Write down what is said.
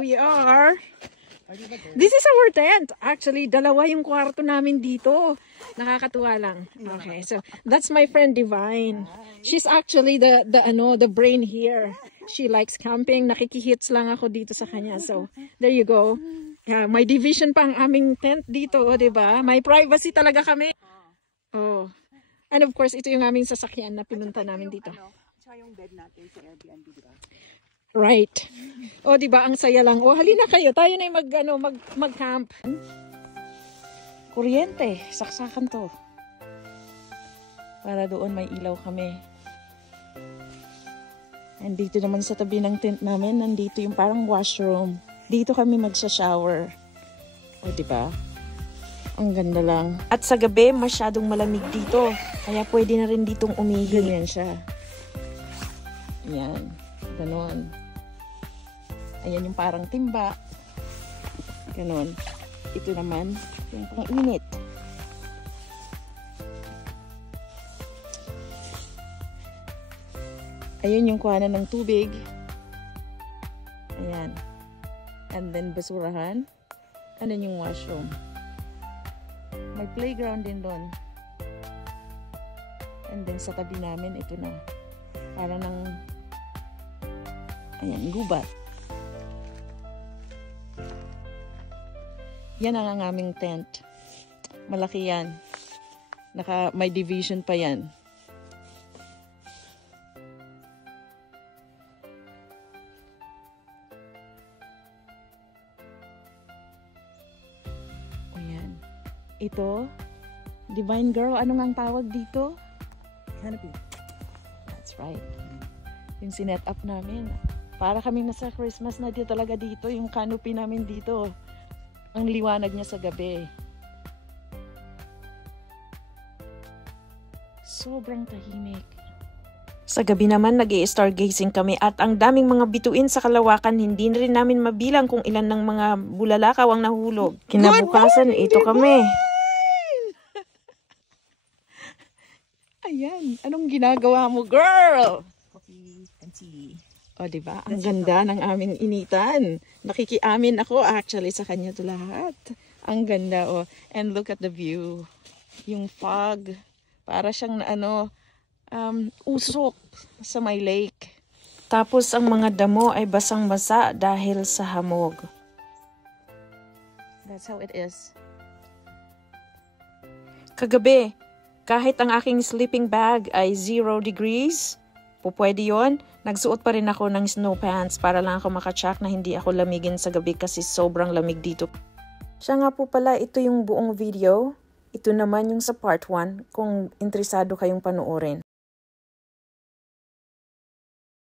here we are. This is our tent. Actually, dalawa yung kwarto namin dito. Nakakatuwa lang. Okay, so that's my friend Divine. She's actually the brain here. She likes camping. Nakikihits lang ako dito sa kanya. So, there you go. May division pa ang aming tent dito, di ba? May privacy talaga kami. Oh. And of course, ito yung aming sasakyan na pinunta namin dito. Tsaka yung bed natin sa Airbnb, di ba? Right. O, di ba ang saya lang. O, halina kayo. Tayo na yung mag-camp. Kuryente. Saksakan to. Para doon may ilaw kami. And dito naman sa tabi ng tent namin, nandito yung parang washroom. Dito kami magsa-shower. O, di ba? Ang ganda lang. At sa gabi, masyadong malamig dito. Kaya pwede na rin ditong umihi. Ganyan siya. Yan. Ganon. Ayan yung parang timba. Ganon. Ito naman, yung pang-init. Ayun yung kuhanan ng tubig. Ayan. And then basurahan. Ano yung washroom. May playground din doon. And then sa tabi namin, ito na. Parang ng ayan, gubat. Yan ang aming tent. Malaki yan. May division pa yan. O yan. Ito, Divine Girl, ano nga ang tawag dito? Canopy. That's right. Yung sinet up namin. Para kaming nasa Christmas na dito talaga dito. Yung canopy namin dito. Ang liwanag niya sa gabi. Sobrang tahimik. Sa gabi naman, nag-i-stargazing kami at ang daming mga bituin sa kalawakan. Hindi na rin namin mabilang kung ilan ng mga bulalakaw ang nahulog. Kinabukasan, ito kami. Ayan, anong ginagawa mo, girl? Coffee and tea. O, diba? Ang ganda ng aming initan. Nakikiamin ako actually sa kanya to lahat. Ang ganda, oh. And look at the view. Yung fog. Para siyang, usok sa may lake. Tapos, ang mga damo ay basang-basa dahil sa hamog. That's how it is. Kagabi, kahit ang aking sleeping bag ay 0 degrees, pwede yun. Nagsuot pa rin ako ng snow pants para lang ako makacheck na hindi ako lamigin sa gabi kasi sobrang lamig dito. Siya nga po pala, ito yung buong video. Ito naman yung sa part 1 kung interesado kayong panoorin.